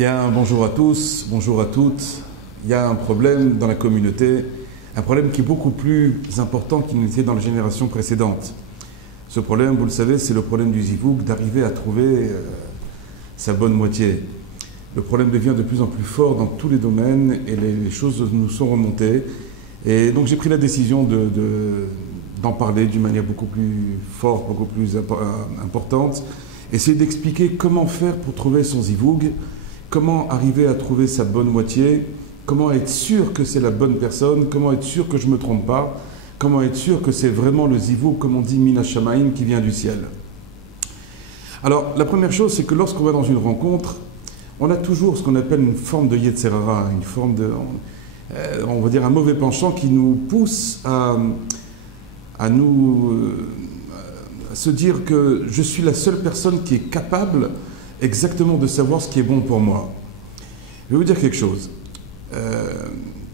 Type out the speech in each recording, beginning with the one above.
Bien, bonjour à tous, bonjour à toutes. Il y a un problème dans la communauté, un problème qui est beaucoup plus important qu'il n'était dans les générations précédentes. Ce problème, vous le savez, c'est le problème du zivoug, d'arriver à trouver sa bonne moitié. Le problème devient de plus en plus fort dans tous les domaines et les choses nous sont remontées. Et donc j'ai pris la décision d'en parler d'une manière beaucoup plus forte, beaucoup plus importante. Essayer d'expliquer comment faire pour trouver son zivoug, comment arriver à trouver sa bonne moitié, comment être sûr que c'est la bonne personne, comment être sûr que je ne me trompe pas, comment être sûr que c'est vraiment le zivoug, comme on dit, mina shamaim, qui vient du ciel. Alors, la première chose, c'est que lorsqu'on va dans une rencontre, on a toujours ce qu'on appelle une forme de yetzer hara, une forme de, on va dire un mauvais penchant qui nous pousse à se dire que je suis la seule personne qui est capable exactement de savoir ce qui est bon pour moi. Je vais vous dire quelque chose.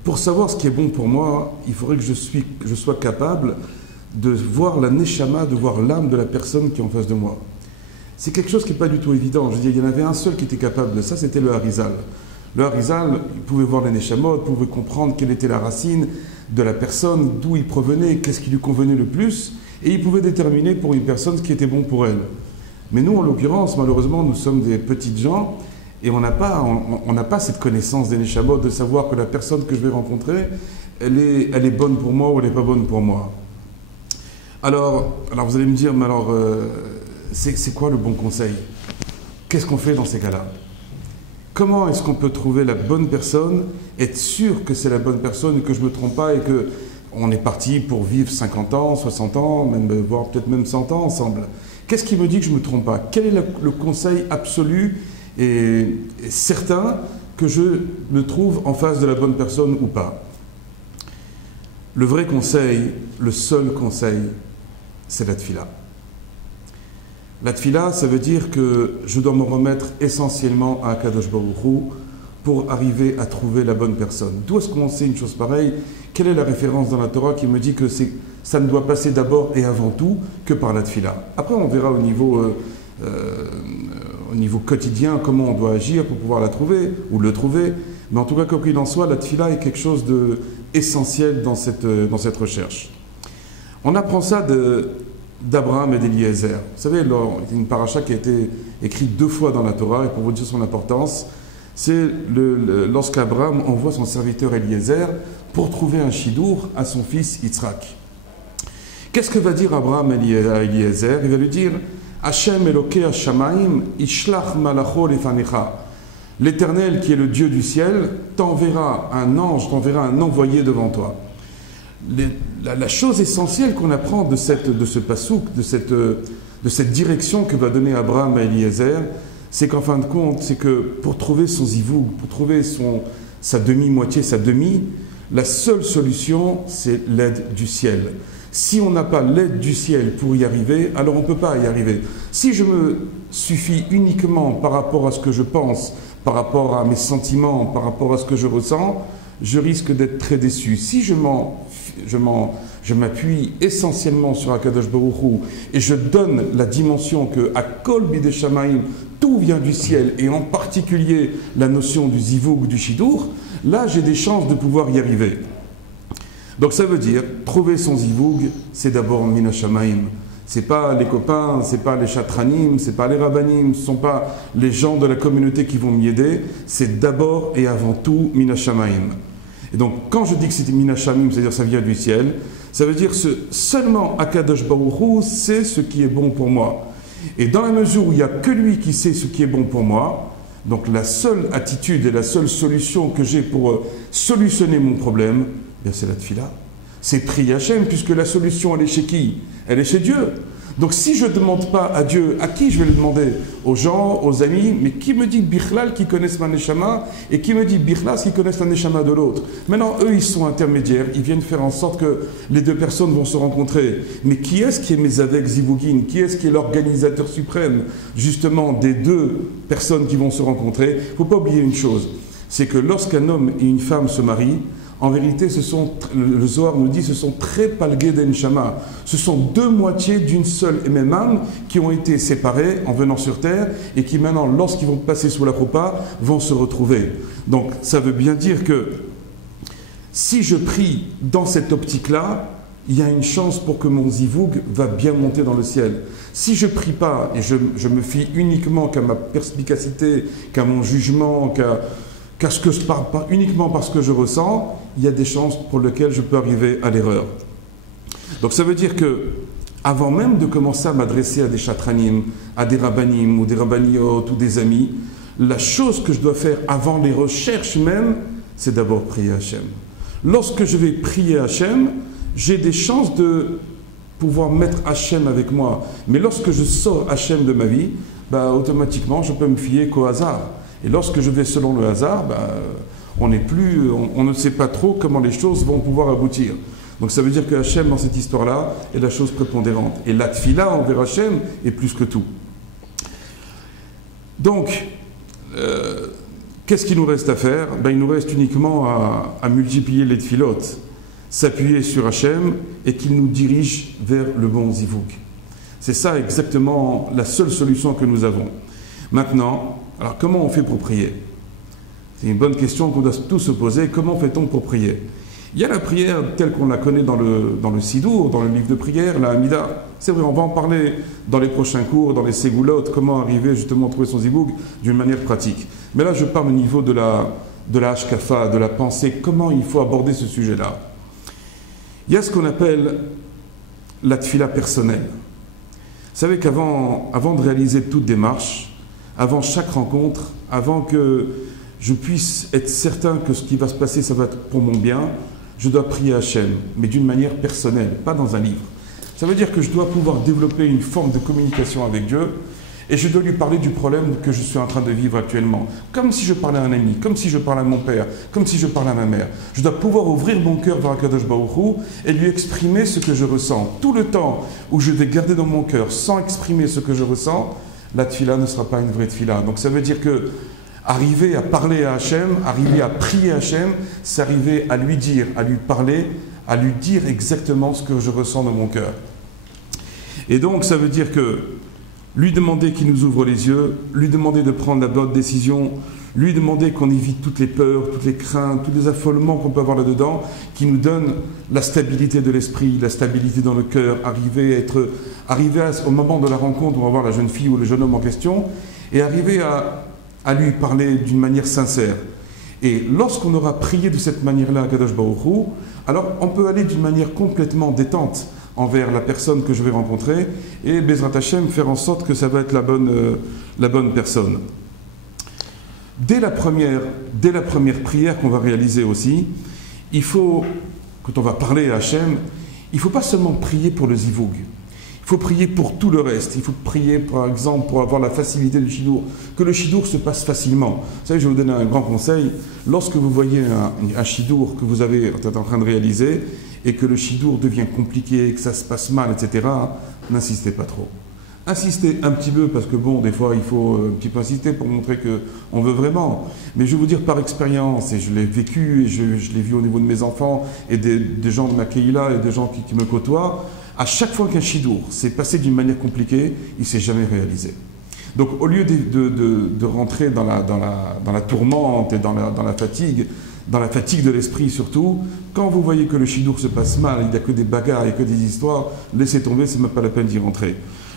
Pour savoir ce qui est bon pour moi, il faudrait que je sois capable de voir la neshama, de voir l'âme de la personne qui est en face de moi. C'est quelque chose qui n'est pas du tout évident. Je veux dire, il y en avait un seul qui était capable de ça, c'était le Harizal. Le Harizal, il pouvait voir la neshamot, il pouvait comprendre quelle était la racine de la personne, d'où il provenait, qu'est-ce qui lui convenait le plus, et il pouvait déterminer pour une personne ce qui était bon pour elle. Mais nous, en l'occurrence, malheureusement, nous sommes des petites gens et on n'a pas cette connaissance des neshamot, de savoir que la personne que je vais rencontrer, elle est bonne pour moi ou elle n'est pas bonne pour moi. Alors vous allez me dire, mais alors, c'est quoi le bon conseil? Qu'est-ce qu'on fait dans ces cas-là? Comment est-ce qu'on peut trouver la bonne personne, être sûr que c'est la bonne personne et que je ne me trompe pas et qu'on est parti pour vivre 50 ans, 60 ans, même, voire peut-être même 100 ans ensemble? Qu'est-ce qui me dit que je ne me trompe pas? Quel est le conseil absolu et certain que je me trouve en face de la bonne personne ou pas? Le vrai conseil, le seul conseil, c'est la tfila. La tfila, ça veut dire que je dois me remettre essentiellement à Akadosh Baruch Hu pour arriver à trouver la bonne personne. D'où est-ce qu'on sait une chose pareille? Quelle est la référence dans la Torah qui me dit que ça ne doit passer d'abord et avant tout que par la tfila? Après, on verra au niveau quotidien comment on doit agir pour pouvoir la trouver ou le trouver. Mais en tout cas, quoi qu'il en soit, la tfila est quelque chose d'essentiel dans cette recherche. On apprend ça d'Abraham et d'Eliezer. Vous savez, il y a une paracha qui a été écrite 2 fois dans la Torah, et pour vous dire son importance, c'est lorsqu'Abraham envoie son serviteur Eliezer pour trouver un chidour à son fils Yitzhak. Qu'est-ce que va dire Abraham à Eliezer? Il va lui dire Hashem Elokei Hashamayim Ishlach Malacho Lefanecha. L'Éternel, qui est le Dieu du ciel, t'enverra un ange, t'enverra un envoyé devant toi. La chose essentielle qu'on apprend de ce pasouk, de cette direction que va donner Abraham à Eliezer, c'est qu'en fin de compte, c'est que pour trouver son zivoug, pour trouver sa demi-moitié, sa demi, la seule solution, c'est l'aide du ciel. Si on n'a pas l'aide du ciel pour y arriver, alors on ne peut pas y arriver. Si je me suffis uniquement par rapport à ce que je pense, par rapport à mes sentiments, par rapport à ce que je ressens, je risque d'être très déçu. Si je m'appuie essentiellement sur Akadosh Baruch Hu et je donne la dimension que à Kol Bidei Shamayim, tout vient du ciel, et en particulier la notion du zivoug, du shidour, là j'ai des chances de pouvoir y arriver. Donc ça veut dire, trouver son zivoug, c'est d'abord Mina Shamayim. Ce n'est pas les copains, ce n'est pas les chatranim, ce n'est pas les rabbanim, ce ne sont pas les gens de la communauté qui vont m'y aider, c'est d'abord et avant tout Mina Shamayim. Et donc quand je dis que c'est Mina Shamayim, c'est-à-dire ça vient du ciel, ça veut dire que seulement Akadosh Baruch Hu sait ce qui est bon pour moi. Et dans la mesure où il n'y a que lui qui sait ce qui est bon pour moi, donc la seule attitude et la seule solution que j'ai pour solutionner mon problème, c'est la tfila. C'est prier Hachem, puisque la solution, elle est chez qui? Elle est chez Dieu. Donc si je ne demande pas à Dieu, à qui je vais le demander? Aux gens, aux amis, mais qui me dit Bichlal qui connaissent ma neshama, et qui me dit Bichlal qui connaissent la neshama de l'autre? Maintenant, eux, ils sont intermédiaires, ils viennent faire en sorte que les deux personnes vont se rencontrer. Mais qui est-ce qui est Mezavek Zivugin? Qui est-ce qui est l'organisateur suprême, justement, des deux personnes qui vont se rencontrer? Il ne faut pas oublier une chose, c'est que lorsqu'un homme et une femme se marient, En vérité, le Zohar nous dit, ce sont très palgués d'Enshama. Ce sont deux moitiés d'une seule et même âme qui ont été séparées en venant sur terre et qui maintenant, lorsqu'ils vont passer sous la choupa, vont se retrouver. Donc, ça veut bien dire que si je prie dans cette optique-là, il y a une chance pour que mon zivoug va bien monter dans le ciel. Si je prie pas et je me fie uniquement qu'à ma perspicacité, qu'à mon jugement, qu'à ce que je parle, pas uniquement parce que je ressens, il y a des chances pour lesquelles je peux arriver à l'erreur. Donc ça veut dire que, avant même de commencer à m'adresser à des chatranim, à des rabbanim ou des rabbaniot ou des amis, la chose que je dois faire avant les recherches même, c'est d'abord prier Hachem. Lorsque je vais prier Hachem, j'ai des chances de pouvoir mettre Hachem avec moi. Mais lorsque je sors Hachem de ma vie, automatiquement, je peux me fier qu'au hasard. Et lorsque je vais selon le hasard, on ne sait pas trop comment les choses vont pouvoir aboutir. Donc ça veut dire que Hachem, dans cette histoire-là, est la chose prépondérante. Et la tfila envers Hachem est plus que tout. Donc, qu'est-ce qu'il nous reste à faire? Il nous reste uniquement à multiplier les tfilotes, s'appuyer sur Hachem et qu'il nous dirige vers le bon zivouk. C'est ça exactement la seule solution que nous avons. Maintenant, alors comment on fait pour prier? C'est une bonne question qu'on doit tous se poser. Comment fait-on pour prier? Il y a la prière telle qu'on la connaît dans le Sidour, dans le livre de prière, la Hamida. C'est vrai, on va en parler dans les prochains cours, dans les ségoulottes, comment arriver justement à trouver son zivouk d'une manière pratique. Mais là, je parle au niveau de la hashkafa, de la pensée, comment il faut aborder ce sujet-là. Il y a ce qu'on appelle la tfila personnelle. Vous savez qu'avant de réaliser toute démarche, avant chaque rencontre, avant que je puisse être certain que ce qui va se passer, ça va être pour mon bien, je dois prier Hachem, mais d'une manière personnelle, pas dans un livre. Ça veut dire que je dois pouvoir développer une forme de communication avec Dieu et je dois lui parler du problème que je suis en train de vivre actuellement. Comme si je parlais à un ami, comme si je parlais à mon père, comme si je parlais à ma mère. Je dois pouvoir ouvrir mon cœur vers Akadosh Baruch Hu et lui exprimer ce que je ressens. Tout le temps où je vais garder dans mon cœur sans exprimer ce que je ressens, la tfila ne sera pas une vraie tfila. Donc ça veut dire que arriver à parler à Hachem, arriver à prier Hachem, c'est arriver à lui dire, à lui parler, à lui dire exactement ce que je ressens dans mon cœur. Et donc ça veut dire que lui demander qu'il nous ouvre les yeux, lui demander de prendre la bonne décision, lui demander qu'on évite toutes les peurs, toutes les craintes, tous les affolements qu'on peut avoir là-dedans, qui nous donne la stabilité de l'esprit, la stabilité dans le cœur, arriver au moment de la rencontre où on va voir la jeune fille ou le jeune homme en question, et arriver à lui parler d'une manière sincère. Et lorsqu'on aura prié de cette manière-là à Kadosh Baruch Hu, alors on peut aller d'une manière complètement détente envers la personne que je vais rencontrer et Bezrat Hashem faire en sorte que ça va être la bonne personne. Dès la première prière qu'on va réaliser aussi, il faut, quand on va parler à Hachem, il ne faut pas seulement prier pour le zivoug. Il faut prier pour tout le reste. Il faut prier, par exemple, pour avoir la facilité du shidour, que le shidour se passe facilement. Vous savez, je vais vous donner un grand conseil. Lorsque vous voyez un shidour que vous êtes en train de réaliser et que le shidour devient compliqué, que ça se passe mal, etc., n'insistez pas trop. Insistez un petit peu, parce que bon, des fois, il faut un petit peu insister pour montrer qu'on veut vraiment. Mais je vais vous dire par expérience, et je l'ai vécu, et je l'ai vu au niveau de mes enfants, et des gens de ma keïla, et des gens qui me côtoient, à chaque fois qu'un shidour s'est passé d'une manière compliquée, il ne s'est jamais réalisé. Donc au lieu de rentrer dans la tourmente et dans la fatigue de l'esprit surtout, quand vous voyez que le shidour se passe mal, il n'y a que des bagarres, il n'y a que des histoires, laissez tomber, c'est même pas la peine d'y rentrer.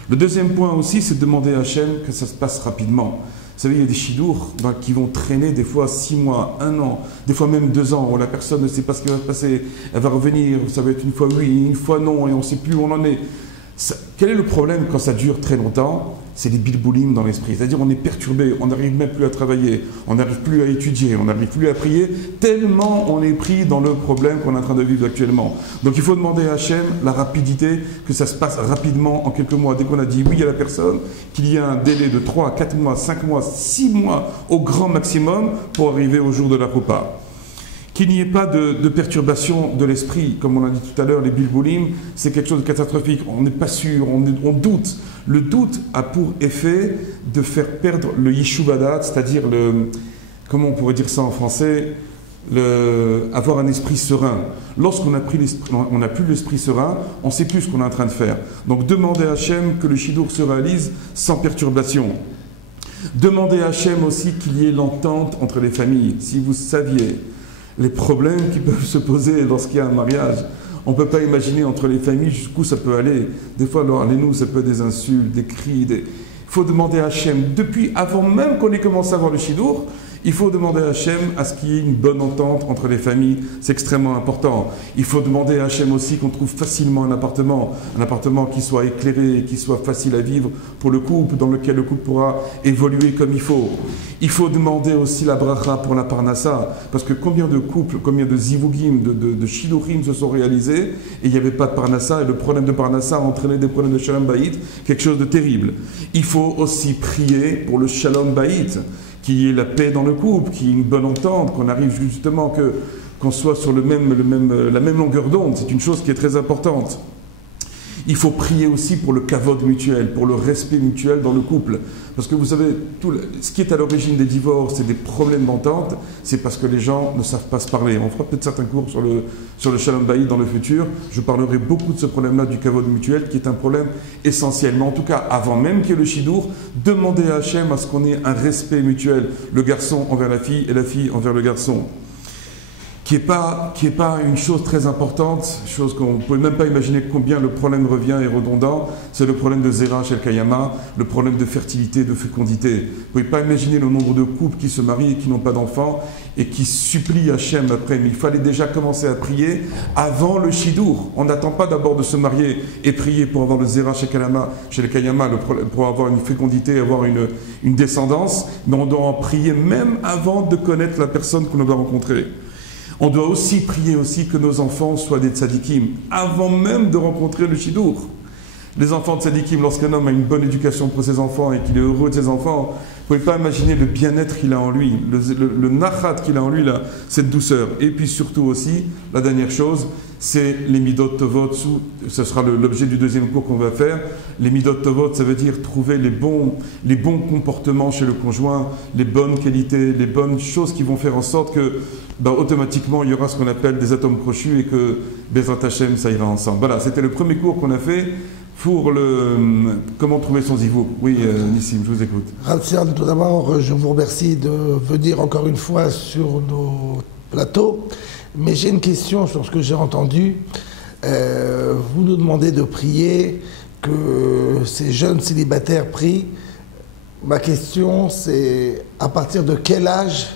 Le deuxième point aussi, c'est de demander à Hachem que ça se passe rapidement. Vous savez, il y a des shidours qui vont traîner des fois 6 mois, 1 an, des fois même 2 ans, où la personne ne sait pas ce qui va se passer, elle va revenir, ça va être une fois oui, une fois non, et on ne sait plus où on en est. Quel est le problème quand ça dure très longtemps? C'est les bilboulim dans l'esprit. C'est-à-dire on est perturbé, on n'arrive même plus à travailler, on n'arrive plus à étudier, on n'arrive plus à prier, tellement on est pris dans le problème qu'on est en train de vivre actuellement. Donc il faut demander à Hachem la rapidité, que ça se passe rapidement en quelques mois. Dès qu'on a dit oui à la personne, qu'il y a un délai de 3, 4 mois, 5 mois, 6 mois au grand maximum pour arriver au jour de la repas. Qu'il n'y ait pas de perturbation de l'esprit, comme on l'a dit tout à l'heure, les bilboulim, c'est quelque chose de catastrophique. On n'est pas sûr, on doute. Le doute a pour effet de faire perdre le yishuvadat, c'est-à-dire comment on pourrait dire ça en français, avoir un esprit serein. Lorsqu'on a plus l'esprit serein, on ne sait plus ce qu'on est en train de faire. Donc demandez à Hachem que le Shidour se réalise sans perturbation. Demandez à Hachem aussi qu'il y ait l'entente entre les familles. Si vous saviez les problèmes qui peuvent se poser lorsqu'il y a un mariage, on ne peut pas imaginer entre les familles jusqu'où ça peut aller. Des fois, alors, nous, ça peut être des insultes, des cris. Il faut demander à Hachem, depuis avant même qu'on ait commencé à voir le Shidour, il faut demander à Hachem à ce qu'il y ait une bonne entente entre les familles. C'est extrêmement important. Il faut demander à Hachem aussi qu'on trouve facilement un appartement qui soit éclairé, qui soit facile à vivre pour le couple, dans lequel le couple pourra évoluer comme il faut. Il faut demander aussi la bracha pour la parnassa, parce que combien de couples, combien de zivugim, de shidurim se sont réalisés, et il n'y avait pas de parnassa, et le problème de parnassa a entraîné des problèmes de shalom bayit, quelque chose de terrible. Il faut aussi prier pour le shalom bayit, qu'il y ait la paix dans le couple, qu'il y ait une bonne entente, qu'on arrive justement qu'on soit sur la même longueur d'onde. C'est une chose qui est très importante. Il faut prier aussi pour le kavod mutuel, pour le respect mutuel dans le couple. Parce que vous savez, ce qui est à l'origine des divorces et des problèmes d'entente, c'est parce que les gens ne savent pas se parler. On fera peut-être certains cours sur le shalom bayit dans le futur. Je parlerai beaucoup de ce problème-là du kavod mutuel, qui est un problème essentiel. Mais en tout cas, avant même qu'il y ait le shidour, demandez à Hachem à ce qu'on ait un respect mutuel, le garçon envers la fille et la fille envers le garçon. Qui n'est pas une chose très importante, chose qu'on ne peut même pas imaginer combien le problème revient et redondant, c'est le problème de Zera chez le Kayama, le problème de fertilité, de fécondité. Vous ne pouvez pas imaginer le nombre de couples qui se marient et qui n'ont pas d'enfants et qui supplient Hachem après. Mais il fallait déjà commencer à prier avant le Shidour. On n'attend pas d'abord de se marier et prier pour avoir le Zera chez le Kayama, pour avoir une fécondité, avoir une descendance, mais on doit en prier même avant de connaître la personne que l'on va rencontrer. On doit aussi prier aussi que nos enfants soient des tzadikim, avant même de rencontrer le Shidour. Les enfants de tzadikim, lorsqu'un homme a une bonne éducation pour ses enfants et qu'il est heureux de ses enfants, vous ne pouvez pas imaginer le bien-être qu'il a en lui, le nachat qu'il a en lui, là, cette douceur. Et puis surtout aussi, la dernière chose, c'est les midot tovot. Ce sera l'objet du deuxième cours qu'on va faire. Les midot tovot, ça veut dire trouver les bons comportements chez le conjoint, les bonnes qualités, les bonnes choses qui vont faire en sorte que automatiquement il y aura ce qu'on appelle des atomes crochus et que Bezrat Hashem, ça ira ensemble. Voilà, c'était le premier cours qu'on a fait pour comment trouver son zivou. Oui, Nissim, je vous écoute. Ratzian, tout d'abord, je vous remercie de venir encore une fois sur nos plateaux. Mais j'ai une question sur ce que j'ai entendu. Vous nous demandez de prier, que ces jeunes célibataires prient. Ma question, c'est à partir de quel âge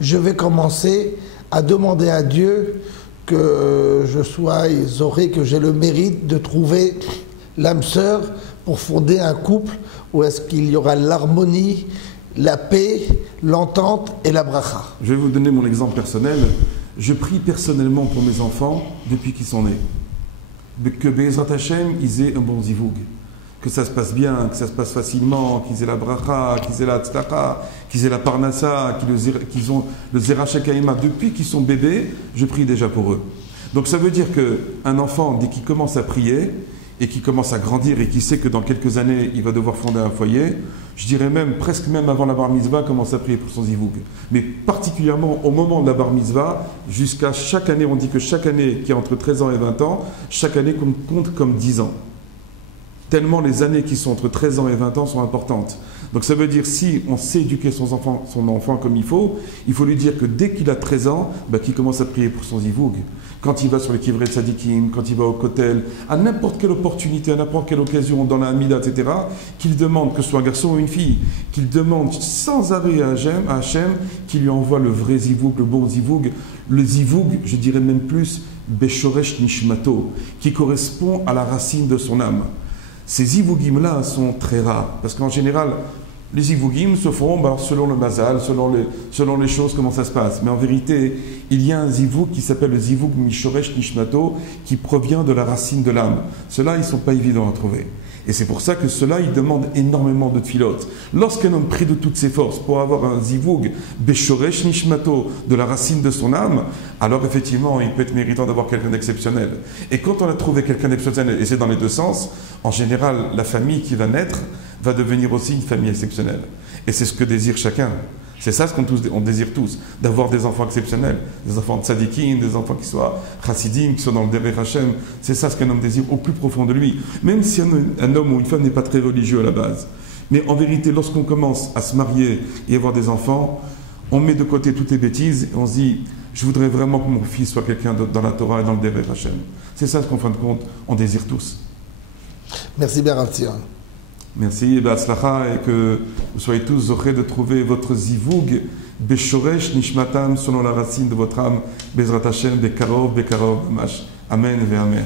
je vais commencer à demander à Dieu que je sois isolé, que j'ai le mérite de trouver l'âme sœur pour fonder un couple où est-ce qu'il y aura l'harmonie, la paix, l'entente et la bracha. Je vais vous donner mon exemple personnel. Je prie personnellement pour mes enfants depuis qu'ils sont nés. Que Bezrat Hashem, ils aient un bon zivoug. Que ça se passe bien, que ça se passe facilement, qu'ils aient la bracha, qu'ils aient la tzedaka, qu'ils aient la parnassa, qu'ils ont le zera shekaima. Depuis qu'ils sont bébés, je prie déjà pour eux. Donc ça veut dire qu'un enfant, dès qu'il commence à prier, et qui commence à grandir et qui sait que dans quelques années, il va devoir fonder un foyer, je dirais même, presque même avant la bar mitzvah, commence à prier pour son zivoug. Mais particulièrement au moment de la bar mitzvah, jusqu'à chaque année, on dit que chaque année qui est entre 13 ans et 20 ans, chaque année compte comme 10 ans. Tellement les années qui sont entre 13 ans et 20 ans sont importantes. Donc ça veut dire, si on sait éduquer son enfant comme il faut lui dire que dès qu'il a 13 ans, qu'il commence à prier pour son zivoug. Quand il va sur le Kivrei Tzadikim, quand il va au Kotel, à n'importe quelle opportunité, à n'importe quelle occasion, dans la Hamida, etc., qu'il demande, que ce soit un garçon ou une fille, qu'il demande sans arrêt à Hachem, qu'il lui envoie le vrai zivoug, le bon zivoug, le zivoug, je dirais même plus, Beshoresh Nishmato, qui correspond à la racine de son âme. Ces zivougim-là sont très rares, parce qu'en général, les zivougim se font selon le mazal, selon les choses, comment ça se passe. Mais en vérité, il y a un zivoug qui s'appelle le zivoug Mishoresh Nishmato, qui provient de la racine de l'âme. Ceux-là, ils ne sont pas évidents à trouver. Et c'est pour ça que cela, il demande énormément de tfilotes. Lorsqu'un homme prie de toutes ses forces pour avoir un zivoug Beshoresh Nishmato, de la racine de son âme, alors effectivement, il peut être méritant d'avoir quelqu'un d'exceptionnel. Et quand on a trouvé quelqu'un d'exceptionnel, et c'est dans les deux sens, en général, la famille qui va naître va devenir aussi une famille exceptionnelle. Et c'est ce que désire chacun. C'est ça ce qu'on désire tous, d'avoir des enfants exceptionnels, des enfants tzadikim, des enfants qui soient chassidim, qui soient dans le Derech Hashem. C'est ça ce qu'un homme désire au plus profond de lui. Même si un homme ou une femme n'est pas très religieux à la base. Mais en vérité, lorsqu'on commence à se marier et avoir des enfants, on met de côté toutes les bêtises et on se dit, je voudrais vraiment que mon fils soit quelqu'un dans la Torah et dans le Derech Hashem. C'est ça ce qu'en fin de compte, on désire tous. Merci bien, Rav Zion. Merci et be'atzlacha, et que vous soyez tous heureux de trouver votre zivug beshoresh nishmatam selon la racine de votre âme Bezrat Hashem bekarov mash. Amen et amen.